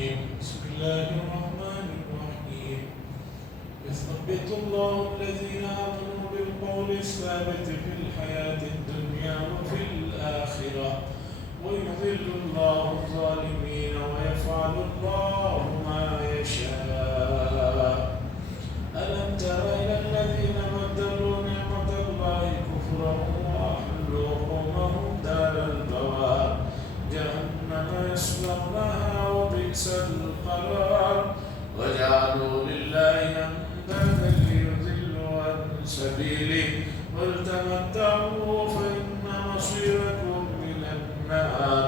الرجيم. بسم الله الرحمن الرحيم. يثبت الله الذين آمنوا بالقول الثابت في الحياة الدنيا وفي الآخرة ويضل الله الظالمين ويفعل الله ما يشاء. ألم تر إلى الذين بدلوا نعمة الله كفرا وأحلوا قومهم دار البوار جهنم يصلونها وبئس القرار وجعلوا لله أندادا ليضلوا عن سبيله قل تمتعوا فإن مصيركم إلى النار.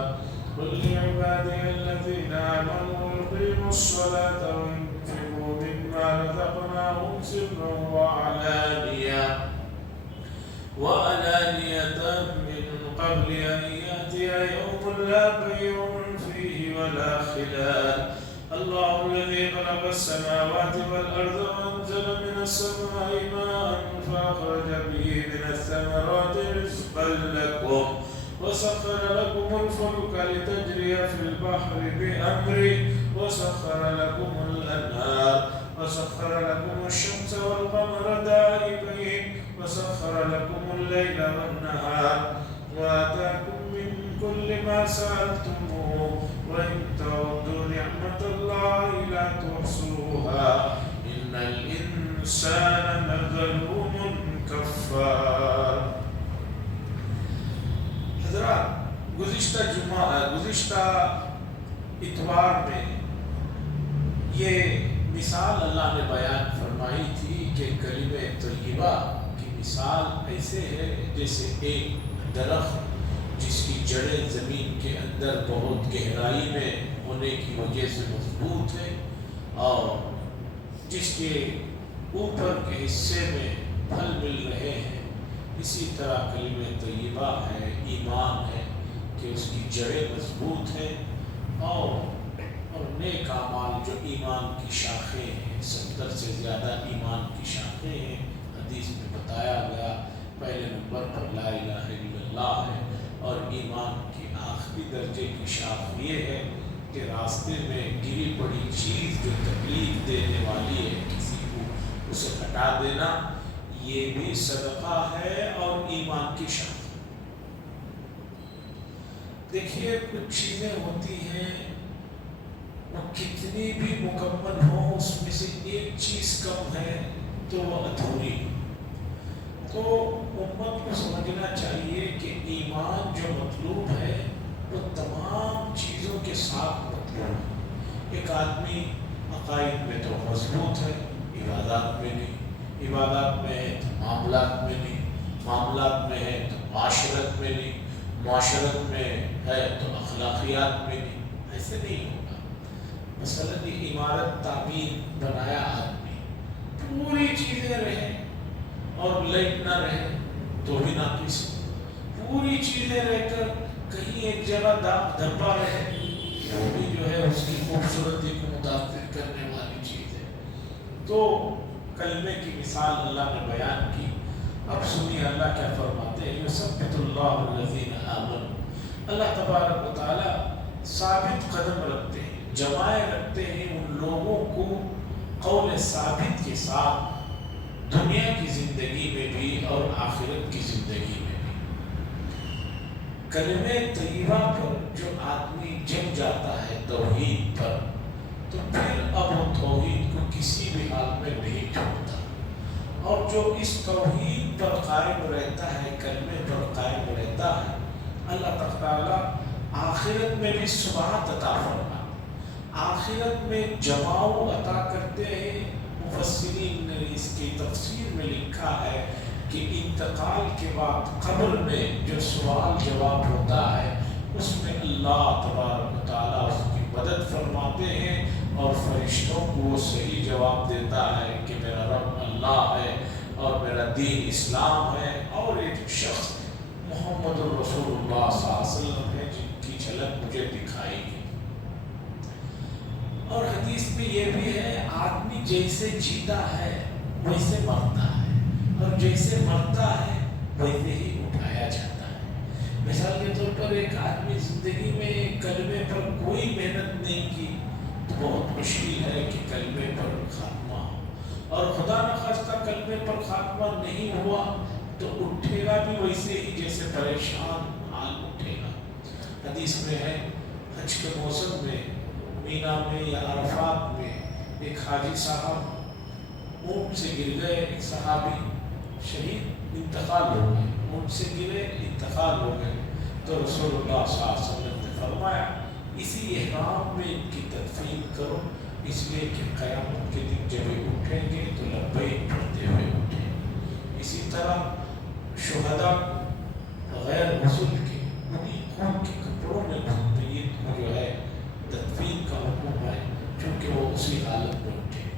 قل لعبادي الذين آمنوا يقيموا الصلاة وينفقوا مما رزقناهم سرا وعلانية من قبل أن يأتي يوم لا بيع فيه ولا خلال. الله الذي خلق السماوات والأرض وأنزل من السماء ماء فأخرج به من الثمرات رزقا لكم وسخر لكم الفلك لتجري في البحر بأمره وسخر لكم الأنهار وسخر لكم الشمس والقمر دائبين وسخر لكم الليل والنهار وآتاكم من كل ما سألتموه وإن تعدوا نعمة الله لا تحصوها إن الإنسان لظلوم كفار. حضرات، گزشتہ اتوار میں یہ مثال اللہ نے بیان فرمائی تھی کہ کلمہ طیبہ کی مثال ایسے ہے جیسے ایک درخت جس کی جڑیں زمین کے اندر بہت گہرائی میں ہونے کی وجہ سے مضبوط ہے اور جس کے اوپر کے حصے میں پھل مل رہے ہیں. اسی طرح کلمہ طیبہ ہے، ایمان ہے کہ اس کی جڑیں مضبوط ہیں اور نیک اعمال جو ایمان کی شاخیں ہیں، 70 سے زیادہ ایمان کی شاخیں ہیں. حدیث میں بتایا گیا پہلے نمبر پر لا الہ الا اللہ ہے اور ایمان کی آخری درجے کی شاخ یہ ہے کہ راستے میں گری پڑی چیز جو تکلیف دینے والی ہے کسی کو اسے ہٹا دینا، یہ بھی صدقہ ہے اور ایمان کی شاخ. دیکھیے کچھ چیزیں ہوتی ہیں وہ کتنی بھی مکمل ہو اس میں سے ایک چیز کم ہے تو وہ ادھوری. تو امت کو سمجھنا چاہیے کہ ایمان جو مطلوب ہے وہ تمام چیزوں کے ساتھ مطلوب ہے. ایک آدمی عقائد میں تو مضبوط ہے، عبادات میں نہیں، عبادات میں ہے تو معاملات میں نہیں، معاملات میں ہے تو معاشرت میں نہیں، معاشرت میں ہے تو اخلاقیات میں نہیں. ایسے نہیں ہوگا. مثلا یہ عمارت تعمیر بنایا آدمی، پوری چیزیں رہیں اور لائٹ نہ رہے تو بھی ناقص. پوری چیزیں رہ کر کہیں ایک جگہ داغ دھبا رہے وہ بھی جو ہے اس کی خوبصورتی کو متاثر کرنے والی چیز ہے. تو کلمے کی مثال اللہ نے بیان کی. اب سنیے اللہ کیا فرماتے ہیں. یثبت اللہ الذین آمنوا، اللہ تبارک و تعالی ثابت قدم رکھتے ہیں، جمائے رکھتے ہیں ان لوگوں کو قول ثابت کے ساتھ دنیا کی زندگی میں بھی اور آخرت کی زندگی میں بھی. کلمہ طیبہ پر جو آدمی جم جاتا ہے توحید پر تو پھر اب وہ توحید کو کسی بھی حال میں نہیں چھوڑتا اور جو اس توحید پر قائم رہتا ہے، کلمے پر قائم رہتا ہے، اللہ تعالیٰ آخرت میں بھی ثبات عطا فرما، آخرت میں جماؤ عطا کرتے ہیں. مفسرین نے اس کی تفسیر میں لکھا ہے کہ انتقال کے بعد قبر میں جو سوال جواب ہوتا ہے اس میں اللہ تبارک و تعالیٰ اس کی مدد فرماتے ہیں اور فرشتوں کو وہ صحیح جواب دیتا ہے کہ میرا رب اللہ ہے اور میرا دین اسلام ہے اور ایک شخص محمد الرسول اللہ صلی اللہ علیہ وسلم ہے جن کی جھلک مجھے دکھائی گی. اور حدیث میں یہ بھی ہے آدمی جیسے جیتا ہے ویسے مرتا ہے اور جیسے مرتا ہے ویسے ہی اٹھایا جاتا ہے. مثال کے طور پر ایک آدمی زندگی میں کلمے پر کوئی محنت نہیں کی تو بہت مشکل ہے کہ کلمے پر خاتمہ ہو، اور خدا نخواستہ کلمے پر خاتمہ نہیں ہوا تو اٹھے گا بھی ویسے ہی جیسے پریشان حال اٹھے گا۔ حدیث میں ہے حج کے موسم میں مینا میں یا عرفات میں ایک حاجی صاحب اونٹ سے گر گئے، ایک صحابی شہید انتقال ہو گئے، اونٹ سے گرے انتقال ہو گئے، تو رسول اللہ صلی اللہ علیہ وسلم نے فرمایا اسی احرام میں ان کی تدفین کرو، اس لیے کہ قیامت کے دن جب یہ اٹھیں گے تو لبیک پڑھتے ہوئے اٹھیں۔ اسی طرح شہداء غیر غسل کے انہیں خون کے کپڑوں میں میت کو جو ہے تدفین کا حکم ہے، چونکہ وہ اسی حالت میں اٹھے۔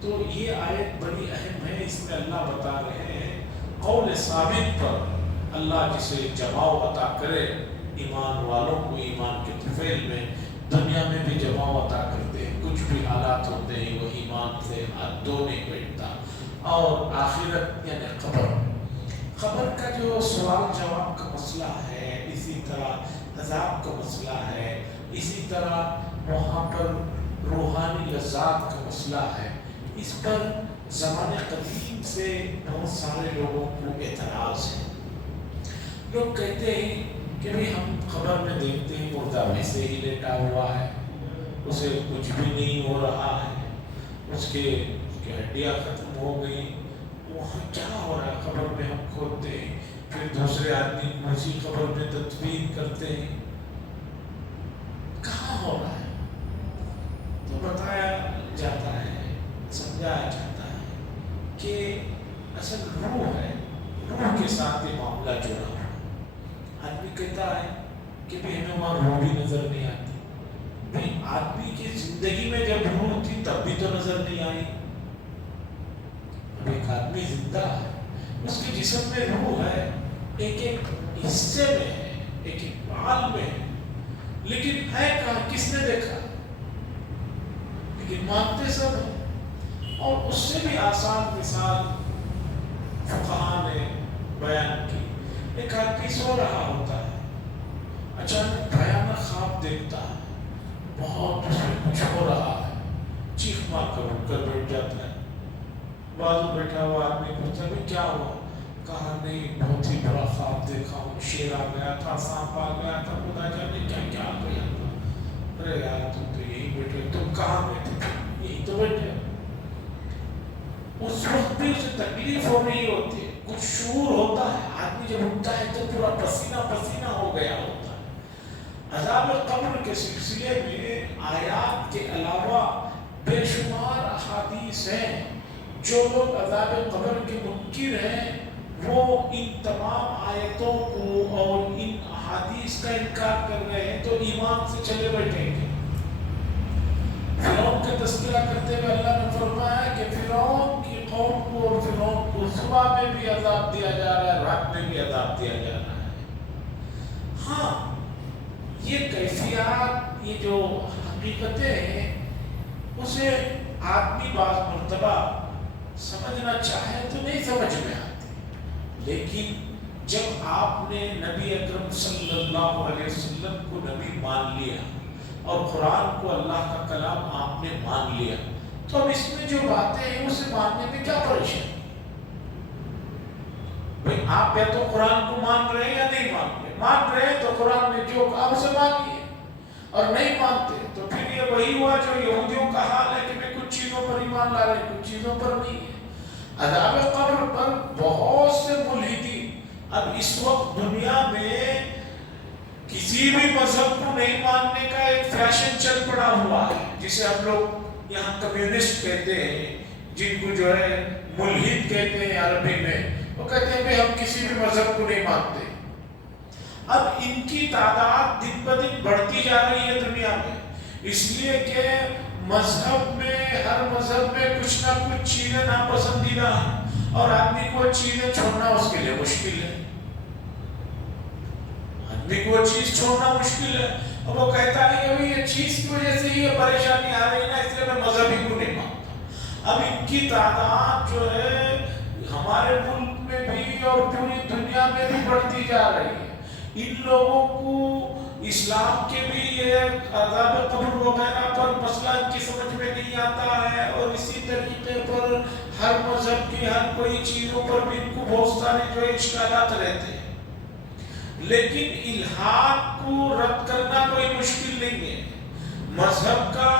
تو یہ آیت بڑی اہم ہے، اس میں اللہ بتا رہے ہیں قول ثابت پر اللہ جسے جماؤ عطا کرے ایمان والوں کو، ایمان کے طفیل میں دنیا میں بھی جماؤ عطا کرتے ہیں، کچھ بھی حالات ہوتے ہیں وہ ایمان سے ہاتھ دھو نہیں بیٹھتا۔ اور آخرت یعنی قبر کا جو سوال جواب کا مسئلہ ہے، اسی طرح عذاب کا مسئلہ ہے، اسی طرح وہاں پر روحانی لذات کا مسئلہ ہے، اس پر زمانے قدیم سے بہت سارے لوگوں کو اعتراض ہے۔ لوگ کہتے ہیں کہ بھئی ہم قبر میں دیکھتے ہیں مردہ ویسے ہی لیٹا ہوا ہے، اسے کچھ بھی نہیں ہو رہا ہے، اس کے ہڈیاں ختم ہو گئی، وہاں کیا ہو رہا ہے؟ قبر میں ہم کھودتے ہیں، پھر دوسرے آدمی اسی قبر میں تدفین کرتے ہیں، کہاں ہو رہا ہے؟ تو بتایا جاتا ہے، سمجھایا جاتا ہے کہ اصل روح ہے، روح کے ساتھ یہ معاملہ جڑا ہوا۔ آدمی کہتا ہے کہ بھی ہمیں وہاں روح بھی نظر نہیں آتی، بھی آدمی کی زندگی میں جب روح تھی تب بھی تو نظر نہیں آئی۔ ایک آدمی زندہ ہے، اس کے جسم میں روح ہے، ایک ایک حصے میں ہے، ایک ایک بال میں ہے، لیکن ہے کہاں؟ کس نے دیکھا؟ لیکن مانتے سب ہیں۔ اور اس سے بھی آسان مثال فقہاء نے بیان کی، ایک آدمی سو رہا ہوتا ہے، اچانک بھیانک خواب دیکھتا ہے، بہت اس میں کچھ ہو رہا ہے، چیخ مار کر اٹھ کر بیٹھ جاتا ہے۔ بازو بیٹھا ہوا آدمی پوچھتا ہے کیا ہوا؟ کہا نہیں بہت ہی بڑا خواب دیکھا ہوں، شیر آ گیا تھا، سانپ آ گیا تھا، خدا جانے کیا کیا آ گیا تھا۔ ارے یار تم تو یہی بیٹھے، تم کہاں بیٹھے تھے؟ یہی تو بیٹھے۔ اس وقت بھی اسے تکلیف ہو رہی ہوتی ہے، کچھ شعور ہوتا ہے، آدمی جب اٹھتا ہے تو پورا پسینہ پسینہ ہو گیا ہوتا ہے۔ عذاب قبر کے سلسلے میں آیات کے علاوہ بے شمار احادیث ہیں۔ جو لوگ عذاب قبر کے منکر ہیں وہ ان تمام آیتوں کو اور ان احادیث کا انکار کر رہے ہیں، تو ایمان سے چلے بیٹھیں گے۔ فرعون کا تذکرہ کرتے ہوئے اللہ نے فرمایا کہ فرعون کی قوم کو اور فرعون کو صبح میں بھی عذاب دیا جا رہا ہے، رات میں بھی عذاب دیا جا رہا ہے۔ ہاں یہ کیفیات، یہ جو حقیقتیں ہیں، اسے آدمی بعض مرتبہ سمجھنا چاہے تو نہیں سمجھ میں آتی، لیکن جب آپ نے نبی اکرم صلی اللہ علیہ وسلم کو نبی مان لیا اور قرآن کو اللہ کا کلام آپ نے مان لیا، تو اب اس میں جو باتیں ہیں اسے ماننے میں کیا پریشانی؟ بھئی آپ یا تو قرآن کو مان رہے ہیں یا نہیں مان رہے، مان رہے ہیں تو قرآن نے جو کہا اسے مانیے، اور نہیں مانتے تو پھر یہ وہی ہوا جو یہودیوں کا حال ہے کہ میں کچھ چیزوں پر ایمان لا رہے ہیں، کچھ چیزوں پر نہیں ہے۔ عذاب قبر پر بہت سے ملحدین اب اس وقت دنیا میں کسی بھی مذہب کو نہیں ماننے کا ایک فیشن چل پڑا ہوا ہے، جسے ہم لوگ یہاں کمیونسٹ کہتے ہیں، جن کو جو ہے ملحد کہتے ہیں عربی میں، وہ کہتے ہیں کہ ہم کسی بھی مذہب کو نہیں مانتے۔ اب ان کی تعداد دن بدن بڑھتی جا رہی ہے دنیا میں، اس لیے کہ مذہب میں، ہر مذہب میں کچھ نہ کچھ چیزیں ناپسندیدہ ہیں، اور آدمی کو چیزیں چھوڑنا اس کے لیے مشکل ہے، آدمی کو چیز چھوڑنا مشکل ہے، اور وہ کہتا ہے کہ یہ چیز کی وجہ سے یہ پریشانی آ رہی ہے نا، اس لیے میں مذہبی کو نہیں مانتا۔ اب ان کی تعداد جو ہے ہمارے ملک میں بھی اور پوری دنیا میں بھی بڑھتی جا رہی ہے۔ ان لوگوں کو اسلام کے بھی یہ عذاب قبر وغیرہ پر مسئلہ ان کی سمجھ میں نہیں آتا ہے، اور اسی طریقے پر ہر مذہب کی ہر کوئی چیزوں پر بھی ان کو بہت سارے جو اشکالات رہتے ہیں، لیکن الحاد کو رد کرنا کوئی مشکل نہیں ہے۔ مذہب کا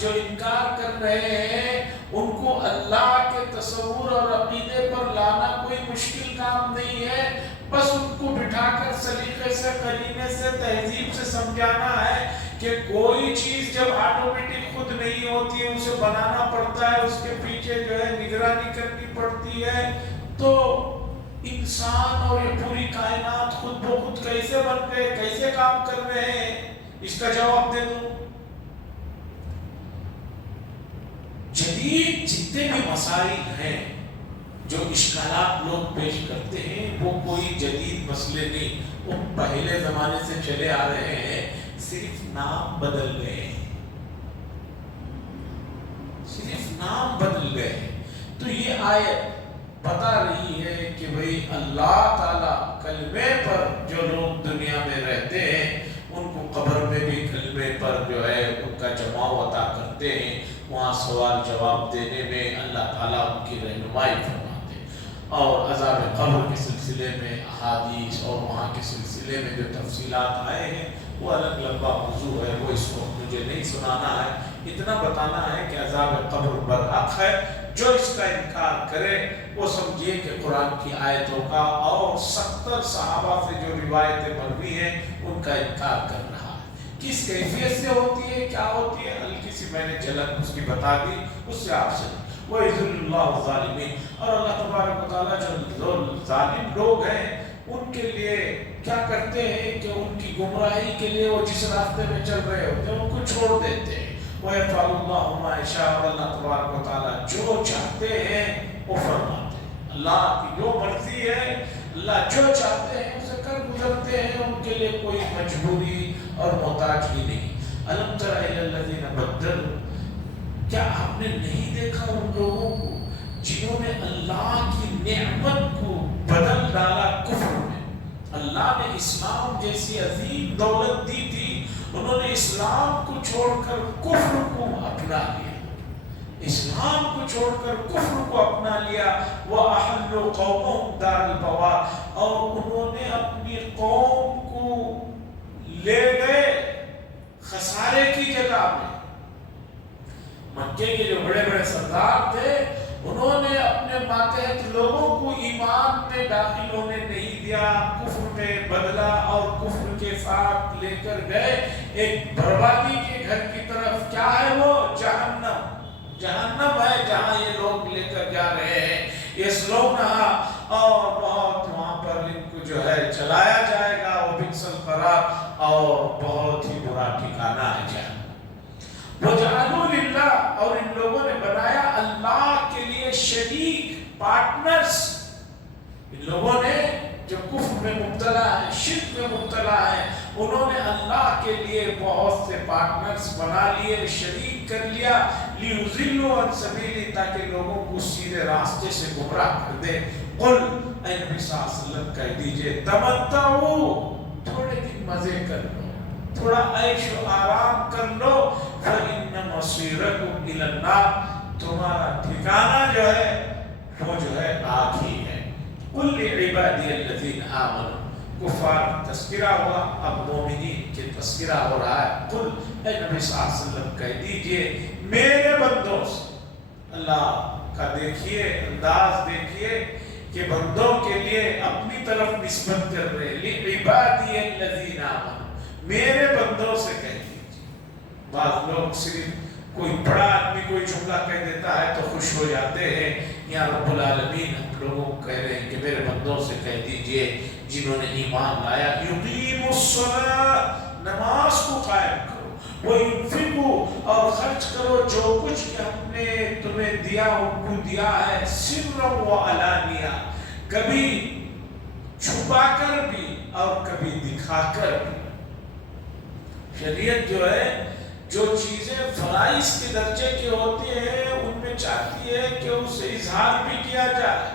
جو انکار کر رہے ہیں ان کو اللہ کے تصور اور عقیدے پر لانا کوئی مشکل کام نہیں ہے، بس ان کو بٹھا کر سلیقے سے، قرینے سے، تہذیب سے سمجھانا ہے کہ کوئی چیز جب آٹومیٹک خود نہیں ہوتی ہے، اسے بنانا پڑتا ہے، اس کے پیچھے جو ہے نگرانی کرنی پڑتی ہے۔ تو انسان اور یہ پوری کائنات خود بخود کیسے بن گئے، کیسے کام کر رہے ہیں، اس کا جواب دے دوں۔ جدید جتنے بھی مسائل ہیں جو اشکالات لوگ پیش کرتے ہیں، وہ کوئی جدید مسئلے نہیں، وہ پہلے زمانے سے چلے آ رہے ہیں، صرف نام بدل گئے ہیں، صرف نام بدل گئے ہیں۔ تو یہ آیت بتا رہی ہے کہ بھئی اللہ تعالیٰ کلمے پر جو لوگ دنیا میں رہتے ہیں ان کو قبر میں بھی کلمے پر جو ہے ان کا جماع عطا کرتے ہیں، وہاں سوال جواب دینے میں اللہ تعالیٰ ان کی رہنمائی فرماتے ہیں۔ اور عذاب قبر کے سلسلے میں احادیث اور وہاں کے سلسلے میں جو تفصیلات آئے ہیں وہ الگ لمبا موضوع ہے، وہ اس وقت مجھے نہیں سنانا ہے، اتنا بتانا ہے کہ عذاب قبر برحق ہے۔ جو اس کا انکار کرے وہ سمجھیے کہ قرآن کی آیتوں کا اور 70 صحابہ سے جو روایتیں مروی ہیں ان کا انکار کر رہا ہے۔ کس کیفیت سے ہوتی ہے، کیا ہوتی ہے، ہلکی سی میں نے جھلک اس کی بتا دی، اس سے آپ سے وَيَذِلُّ اللَّهُ الظَّالِمِينَ، اور اللہ تبارک و تعالیٰ جو ظالم لوگ ہیں ان کے لیے کیا کرتے ہیں کہ ان کی گمراہی کے لیے وہ جس راستے میں چل رہے ہوتے ہیں ان کو چھوڑ دیتے ہیں۔ وَيَفْعَلُ اللَّهُ مَا يَشَاءُ، اور اللہ تبارک و تعالیٰ جو چاہتے ہیں وہ فرماتے ہیں۔ اللہ کی جو مرضی ہے، اللہ جو چاہتے ہیں اسے کر گزرتے ہیں، ان کے لیے کوئی مجبوری اور محتاج ہی نہیں۔ أَلَمْ تَرَ إِلَى الَّذِينَ بَدَّلُوا، کیا آپ نے نہیں دیکھا ان لوگوں کو جنہوں نے اللہ کی نعمت کو بدل ڈالا کفر میں؟ اللہ نے اسلام جیسی عظیم دولت دی تھی، انہوں نے اسلام کو چھوڑ کر کفر کو اپنا لیا، اسلام کو چھوڑ کر کفر کو اپنا لیا۔ وَأَحَلُّوا قَوْمَهُمْ دَارَ الْبَوَارِ، اور انہوں نے اپنی قوم کو لے گئے خسارے کی جگہ میں۔ مکے کے جو بڑے بڑے سردار تھے انہوں نے اپنے ماتحت لوگوں کو ایمان میں داخل ہونے نہیں دیا، کفر میں بدلا اور کفر کے ساتھ لے کر گئے ایک بربادی کے گھر کی طرف۔ کیا ہے وہ؟ جہنم۔ جہنم ہے جہاں یہ لوگ لے کر جا رہے ہیں، یصلونہا، اور بہت وہاں پر ان کو جو ہے چلایا جائے گا، وہ بئس القرار، اور بہت ہی برا ٹھکانہ ہے جہنم۔ وَجَعَلُوا لِلَّهِ، اور ان لوگوں نے بنایا اللہ کے لیے شریک، پارٹنرز۔ ان لوگوں نے جو کفر میں مبتلا ہے، شرک میں مبتلا ہے، انہوں نے اللہ کے لیے بہت سے پارٹنرز بنا لیے، شریک کر لیا، لِيُضِلُّوا عَن سَبِيلِهِ، تاکہ لوگوں کو سیدھے راستے سے گمراہ کر دے۔ قل، اے نبی صلی اللہ علیہ وسلم کہہ دیجئے، تمتعوا، تھوڑے دن مزے کر لو، تھوڑا عیش و آرام کر لو، فَإِنَّ مَصِيرَكُمْ إِلَى النَّارِ، تمہارا ٹھکانہ جو ہے وہ جو ہے آگ ہی ہے۔ قُلْ لِعِبَادِيَ الَّذِينَ آمَنُوا، کفار کا تذکرہ ہوا، اب مومنین کے تذکرہ ہو رہا ہے۔ قل، اے نبی صلی اللہ علیہ وسلم کہہ دیجئے میرے بندوں سے، اللہ کا دیکھیے انداز دیکھیے کہ بندوں کے لیے اپنی طرف نسبت کر رہے، لِعِبَادِيَ الَّذِينَ آمَنُوا، میرے بندوں سے کہہ دیجئے۔ بعض لوگ صرف کوئی بڑا آدمی کوئی جملہ کہہ دیتا ہے تو خوش ہو جاتے ہیں، یا رب العالمین ہم لوگوں کو کہہ رہے ہیں کہ میرے بندوں سے کہہ دیجئے جنہوں نے ایمان لایا، یقیموا الصلاۃ، نماز کو قائم کرو، وَيُنْفِقُوا، اور خرچ کرو جو کچھ کہ ہم نے تمہیں دیا ان کو دیا ہے، سرًا وعلانیہ، کبھی چھپا کر بھی اور کبھی دکھا کر بھی۔ شریعت جو ہے جو چیزیں فرائض کے درجے کے ہوتے ہیں ان میں چاہتی ہے کہ اسے اظہار بھی کیا جائے،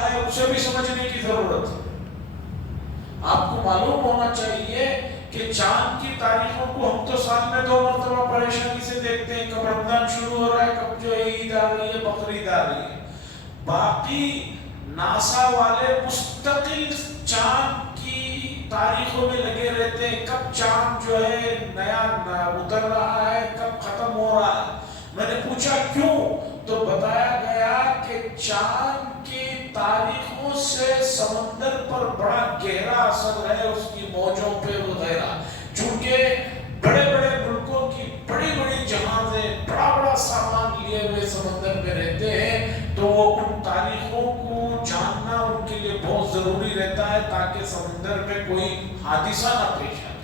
ہے اسے بھی سمجھنے کی ضرورت ہے۔ آپ کو معلوم ہونا چاہیے کہ چاند کی تاریخوں کو ہم تو سال میں 2 مرتبہ پریشانی سے دیکھتے ہیں، کب رمضان شروع ہو رہا ہے، کب جو عید آ رہی ہے، بقرعید آ رہی ہے۔ باقی ناسا والے مستقل چاند کی تاریخوں میں لگے رہتے ہیں، کب چاند جو ہے نیا اتر رہا ہے، کب ختم ہو رہا ہے۔ میں نے پوچھا کیوں، تو بتایا گیا کہ چاند کی تاریخوں سے سمندر پر بڑا گہرا اثر ہے، اس کی موجوں پہ وغیرہ، چونکہ بڑے بڑے ملکوں کی بڑی بڑی جہازیں بڑا بڑا سامان لیے ہوئے سمندر میں رہتے ہیں، تو وہ ان تاریخوں کو جاننا ان کے لیے بہت ضروری رہتا ہے تاکہ سمندر میں کوئی حادثہ نہ پیش آئے۔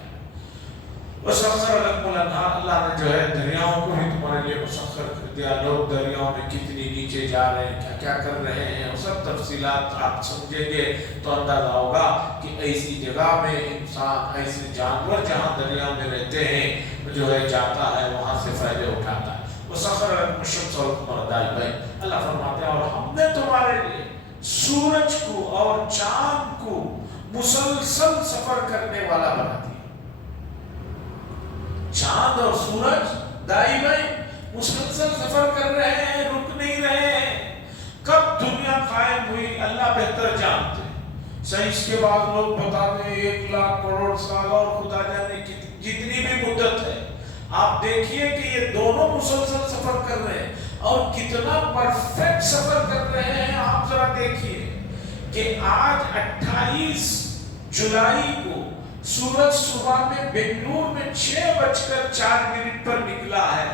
وسخر لكم الانہار، اللہ نے جو ہے دریاؤں کو بھی تمہارے لیے مسخر کر دیا۔ لوگ دریاؤں میں کتنی نیچے جا رہے ہیں، کیا کیا کر رہے ہیں، وہ سب تفصیلات آپ سمجھیں گے تو اندازہ ہوگا کہ ایسی جگہ میں انسان، ایسے جانور جہاں دریاؤں میں رہتے ہیں جو ہے جاتا ہے، وہاں سے فائدے اٹھاتا ہے۔ وسخر لكم الشمس والقمر دائبین، اللہ فرماتے ہیں اور ہم نے تمہارے لیے سورج کو اور چاند کو مسلسل سفر کرنے والا بنا دیا۔ چاند اور سورج دائماً مسلسل سفر کر رہے ہیں، رک نہیں رہے ہیں۔ کب دنیا قائم ہوئی اللہ بہتر جانتے ہیں۔ سائنس کے بعد لوگ بتاتے ہیں 1 لاکھ کروڑ سال اور خدا جانے جتنی بھی مدت ہے۔ آپ دیکھیے کہ یہ دونوں مسلسل سفر کر رہے ہیں اور کتنا پرفیکٹ سفر کر رہے ہیں۔ آپ ذرا دیکھیے کہ آج 28 جولائی کو سورج صبح میں بنگلور میں 6:04 پر نکلا ہے،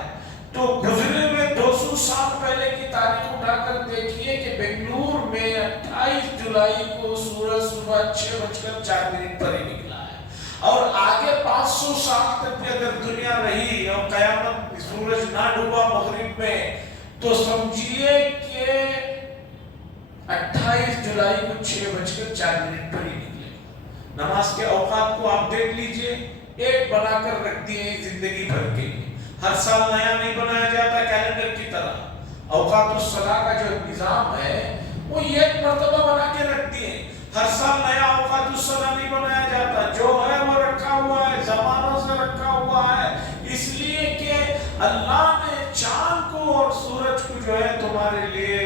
تو گزرے ہوئے 200 سال پہلے کی تاریخ اٹھا کر دیکھیے کہ بنگلور میں 28 جولائی کو سورج صبح 6:04 پر ہی نکلا ہے، اور آگے 500 سال تک بھی اگر دنیا رہی اور قیامت سورج نہ ڈوبا مغرب میں، تو سمجھیے کہ 28 جولائی کو 6:04 پر ہی نکلے۔ نماز کے اوقات کو آپ دیکھ لیجئے، ایک بنا کر رکھ دیے ہیں زندگی بھر کے لیے، ہر سال نیا نہیں بنایا جاتا کیلنڈر کی طرح۔ اوقات الصلاۃ کا جو نظام ہے وہ ایک مرتبہ بنا کے رکھ دیے، ہر سال نیا اوقات الصلاۃ نہیں بنایا جاتا، جو ہے وہ رکھا ہوا ہے، زمانوں سے رکھا ہوا ہے، اس لیے کہ اللہ نے چاند کو اور سورج کو جو ہے تمہارے لیے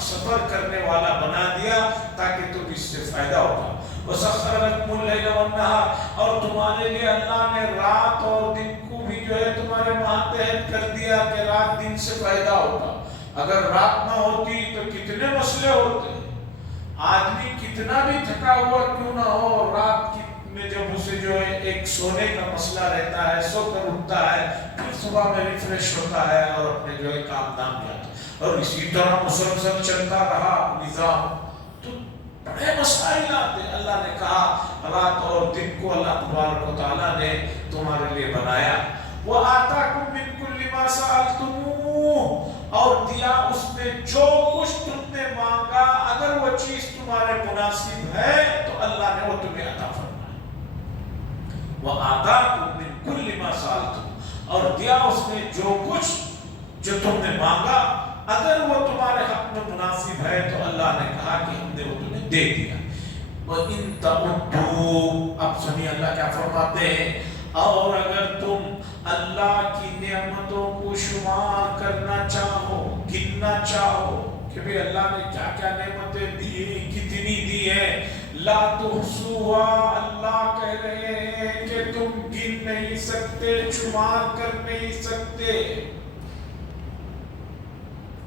سفر کرنے والا بنا دیا تاکہ تم اس سے فائدہ اٹھاؤ۔ وَسَخَّرَ لَكُمُ اللَّيْلَ وَالنَّهَارَ، اور تمہارے لیے اللہ نے رات اور دن کو بھی جو ہے تمہارے ماتحت کر دیا کہ رات دن سے فائدہ ہوتا۔ اگر رات نہ ہوتی تو کتنے مسئلے ہوتے، آدمی کتنا بھی تھکا ہوا کیوں نہ ہو، رات میں جب اسے جو ہے ایک سونے کا مسئلہ رہتا ہے، سو کر اٹھتا ہے، پھر صبح میں ریفریش ہوتا ہے اور اپنے جو ہے کام دام جاتا ہے، اور اسی طرح مسلسل چلتا رہا نظام تو بڑے مسائل آتے۔ اللہ نے کہا رات اور دن کو اللہ تبارک و تعالیٰ نے تمہارے لیے بنایا۔ وَآتَاكُم مِّن كُلِّ مَا سَأَلْتُمُوهُ، اور دیا اس نے جو کچھ تم نے مانگا، اگر وہ چیز تمہارے مناسب ہے تو اللہ نے وہ تمہیں عطا فرمایا۔ وَآتَاكُم مِّن كُلِّ مَا سَأَلْتُمُوهُ، اور دیا اس نے جو کچھ جو تم نے مانگا، اگر وہ تمہارے حق میں مناسب ہے تو اللہ نے کہا کہ ہم نے وہ تمہیں دے دیا۔ وَإِن تَعُدُّوا، اب سنیے اللہ کیا فرماتے ہیں، اور اگر تم اللہ کی نعمتوں کو شمار کرنا چاہو، گننا چاہو کہ بھی اللہ نے کیا کیا نعمتیں دی، کتنی دی ہیں، لا تحصوها، اللہ کہہ رہے ہیں کہ تم گن نہیں سکتے، شمار کر نہیں سکتے۔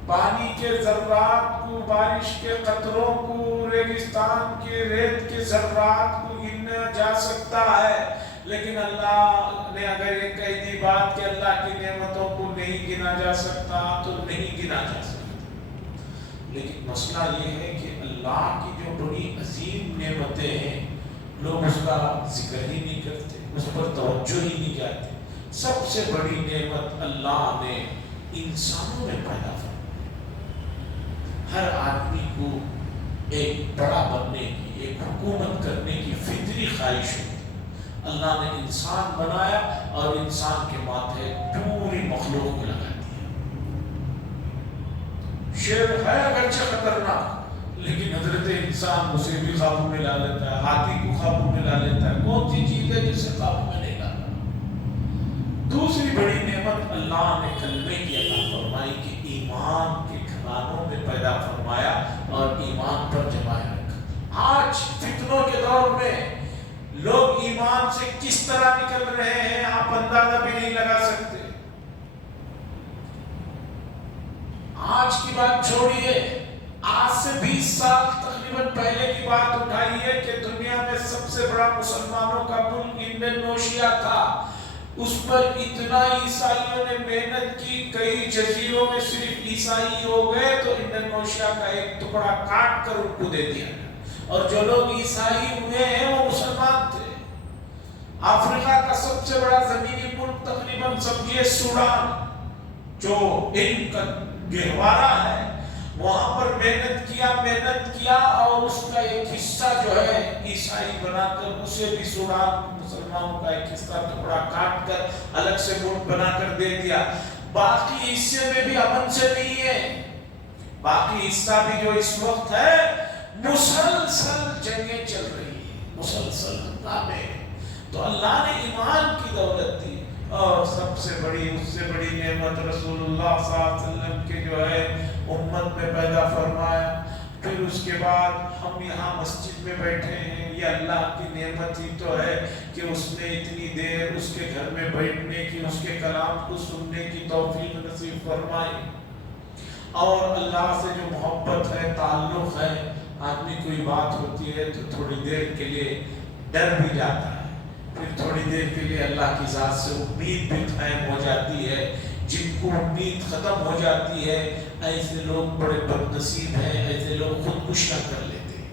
پانی کے ذرات کو، بارش کے قطروں کو، ریگستان کے ریت کے ذرات کو گنا جا سکتا ہے، لیکن اللہ نے اگر یہ کہہ دی بات کہ اللہ کی نعمتوں کو نہیں گنا جا سکتا تو نہیں گنا جا سکتا۔ لیکن مسئلہ یہ ہے کہ اللہ کی جو بڑی عظیم نعمتیں ہیں، لوگ اس کا ذکر ہی نہیں کرتے، اس پر توجہ ہی نہیں جاتے۔ سب سے بڑی نعمت اللہ نے انسانوں میں پیدا فرمائی۔ ہر آدمی کو ایک بڑا بننے کی، ایک حکومت کرنے کی فطری خواہش ہوتی۔ اللہ نے انسان بنایا اور انسان کے ماتھے پوری مخلوق کو لگا دیا۔ شیر ہے اگرچہ خطرناک، لیکن حضرت انسان اسے بھی قابو میں لا لیتا ہے، ہاتھی کو قابو میں لا لیتا ہے۔ کون سی چیز ہے جسے قابو میں نہیں لاتا؟ دوسری بڑی نعمت اللہ نے کلمے کی عطا فرمائی کہ ایمان کے گھرانوں میں پیدا فرمایا اور ایمان پر جمائے رکھا۔ آج فتنوں کے دور میں لوگ ایمان سے کس طرح نکل رہے ہیں آپ اندازہ بھی نہیں لگا سکتے۔ آج کی بات چھوڑیے، آج سے 20 سال تقریباً پہلے کی بات اٹھائیے کہ دنیا میں سب سے بڑا مسلمانوں کا ملک انڈونیشیا تھا، اس پر اتنا عیسائیوں نے محنت کی، کئی جزیروں میں صرف عیسائی ہو گئے تو انڈونیشیا کا ایک ٹکڑا کاٹ کر ان کو دے دیا، اور جو لوگ عیسائی ہوئے ہیں وہ مسلمان تھے۔ افریقہ کا سب سے بڑا زمینی ملک تقریباً سمجھیے سوڈان، جو ان کا گہوارہ ہے، وہاں پر محنت کیا اور اس کا ایک حصہ جو ہے عیسائی بنا کر اسے بھی سوڈان مسلمانوں کا ایک حصہ ٹکڑا کاٹ کر الگ سے ملک بنا کر دے دیا۔ باقی حصے میں بھی امن سے نہیں ہے، باقی حصہ بھی جو اس وقت ہے مسلسل جنگیں چل رہی ہیں، مسلسل ہنگامے۔ تو اللہ نے ایمان کی دولت دی، اور سب سے بڑی، اس سے بڑی نعمت رسول اللہ صلی اللہ علیہ وسلم کے جو ہے امت میں پیدا فرمایا۔ پھر اس کے بعد ہم یہاں مسجد میں بیٹھے ہیں، یہ اللہ کی نعمت ہی تو ہے کہ اس نے اتنی دیر اس کے گھر میں بیٹھنے کی، اس کے کلام کو سننے کی توفیق نصیب فرمائی۔ اور اللہ سے جو محبت ہے، تعلق ہے، آدمی کوئی بات ہوتی ہے تو تھوڑی دیر کے لیے ڈر بھی جاتا ہے، پھر تھوڑی دیر کے لیے اللہ کی ذات سے امید بھی قائم ہو جاتی ہے۔ جن کو امید ختم ہو جاتی ہے، ایسے لوگ بڑے بد نصیب ہیں، ایسے لوگ خودکشیاں کر لیتے ہیں۔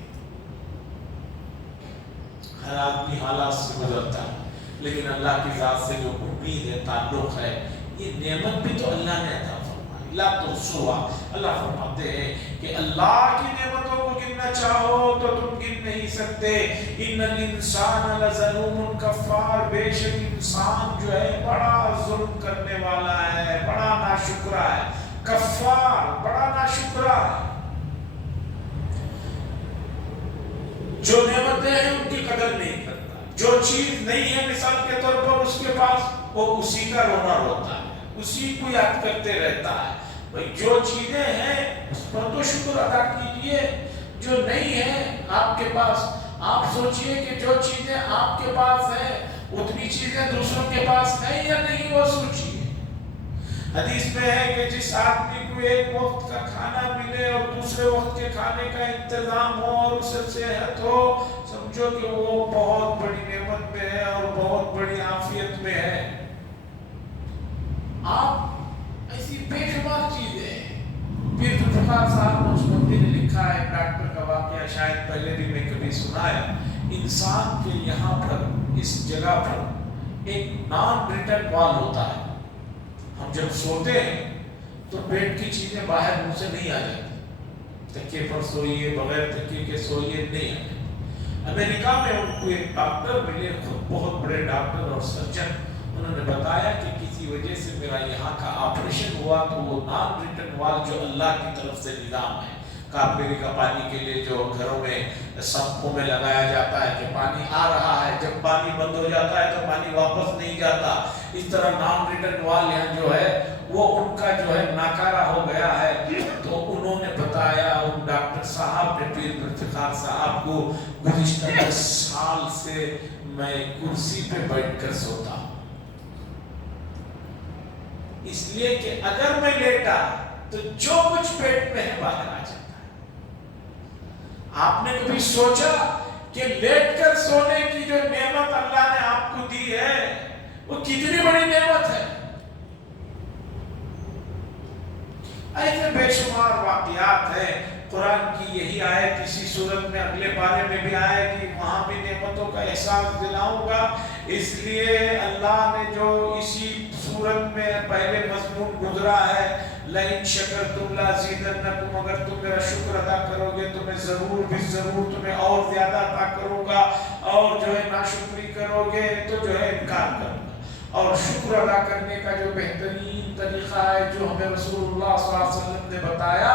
ہر آدمی حالات سے گزرتا ہے، لیکن اللہ کی ذات سے جو امید ہے، تعلق ہے، یہ نعمت بھی تو اللہ نے عطا فرمائی۔ لا تحصوها، اللہ فرماتے ہیں کہ اللہ کی نعمتوں کو گننا چاہو تو تم گن نہیں سکتے۔ ان الانسان لظلوم کفار، بے شک انسان جو ہے بڑا ظلم کرنے والا ہے، بڑا ناشکرا ہے، کفار بڑا ناشکرا ہے۔ جو نعمتیں ہیں ان کی قدر نہیں کرتا، جو چیز نہیں ہے مثال کے طور پر اس کے پاس، وہ اسی کا رونا روتا ہے، اسی کو یاد کرتے رہتا ہے۔ بھئی جو چیزیں ہیں اس پر تو شکر ادا کیجئے، جو نہیں ہے آپ کے پاس، آپ سوچئے کہ جو چیزیں آپ کے پاس ہیں اتنی چیزیں دوسروں کے پاس ہیں یا نہیں، وہ سوچئے۔ حدیث میں ہے کہ جس آدمی کو ایک وقت کا کھانا ملے اور دوسرے وقت کے کھانے کا انتظام ہو اور اسے صحت ہو، سمجھو کہ وہ بہت بڑی نعمت میں ہے اور بہت بڑی عافیت میں ہے۔ آپ ایسی بے شمار چیزیں ہیں۔ پیر ذوالفقار صاحب نقشبندی نے لکھا ہے، ڈاکٹر کا واقعہ شاید پہلے بھی میں کبھی سنایا، انسان کے یہاں پر، اس جگہ پر ایک نان ریٹن وال ہوتا ہے۔ ہم جب سوتے ہیں تو پیٹ کی چیزیں باہر منہ سے نہیں آ جاتی، تکیے پر سوئیے، بغیر تکیے کے سوئیے، نہیں آ جاتی۔ امریکہ میں ان کو ایک ڈاکٹر ملے، خود بہت بڑے ڈاکٹر اور سرجن، انہوں نے بتایا کہ کسی وجہ سے میرا یہاں کا آپریشن ہوا تو وہ نان ریٹن وال جو اللہ کی طرف سے نظام ہے، کاپیری کا پانی کے لیے جو گھروں میں سمپوں میں لگایا جاتا ہے کہ پانی آ رہا ہے، جب پانی بند ہو جاتا ہے تو پانی واپس نہیں جاتا، اس طرح نان ریٹن وال یہاں جو ہے وہ ان کا جو ہے ناکارہ ہو گیا ہے۔ تو انہوں نے بتایا، ان ڈاکٹر صاحب نے پیر ذوالفقار صاحب کو، گزشتہ 10 سال سے میں کرسی پہ بیٹھ کر سوتا ہوں، اس لیے کہ اگر میں لیٹا تو جو کچھ پیٹ میں ہے باہر آ جاتا ہے۔ آپ نے کبھی سوچا کہ لیٹ کر سونے کی جو نعمت اللہ نے آپ کو دی ہے وہ کتنی بڑی نعمت ہے؟ ایسے بے شمار واقعات ہیں۔ قرآن کی یہی آیت اسی صورت میں اگلے پارے میں بھی آئے کہ وہاں بھی نعمتوں کا احساس دلاؤں گا، اس لیے اللہ نے جو اسی صورت میں پہلے مضمون گزرا ہے، لَإِن شَكَرْتُمْ لَأَزِيدَنَّكُمْ، اگر تم میرا شکر ادا کرو گے تو میں ضرور بھی ضرور تمہیں اور زیادہ عطا کروں گا، اور جو ہے ناشکری کرو گے تو جو ہے انکار کروں گا۔ اور شکر ادا کرنے کا جو بہترین طریقہ ہے جو ہمیں رسول اللہ صلی اللہ علیہ وسلم نے بتایا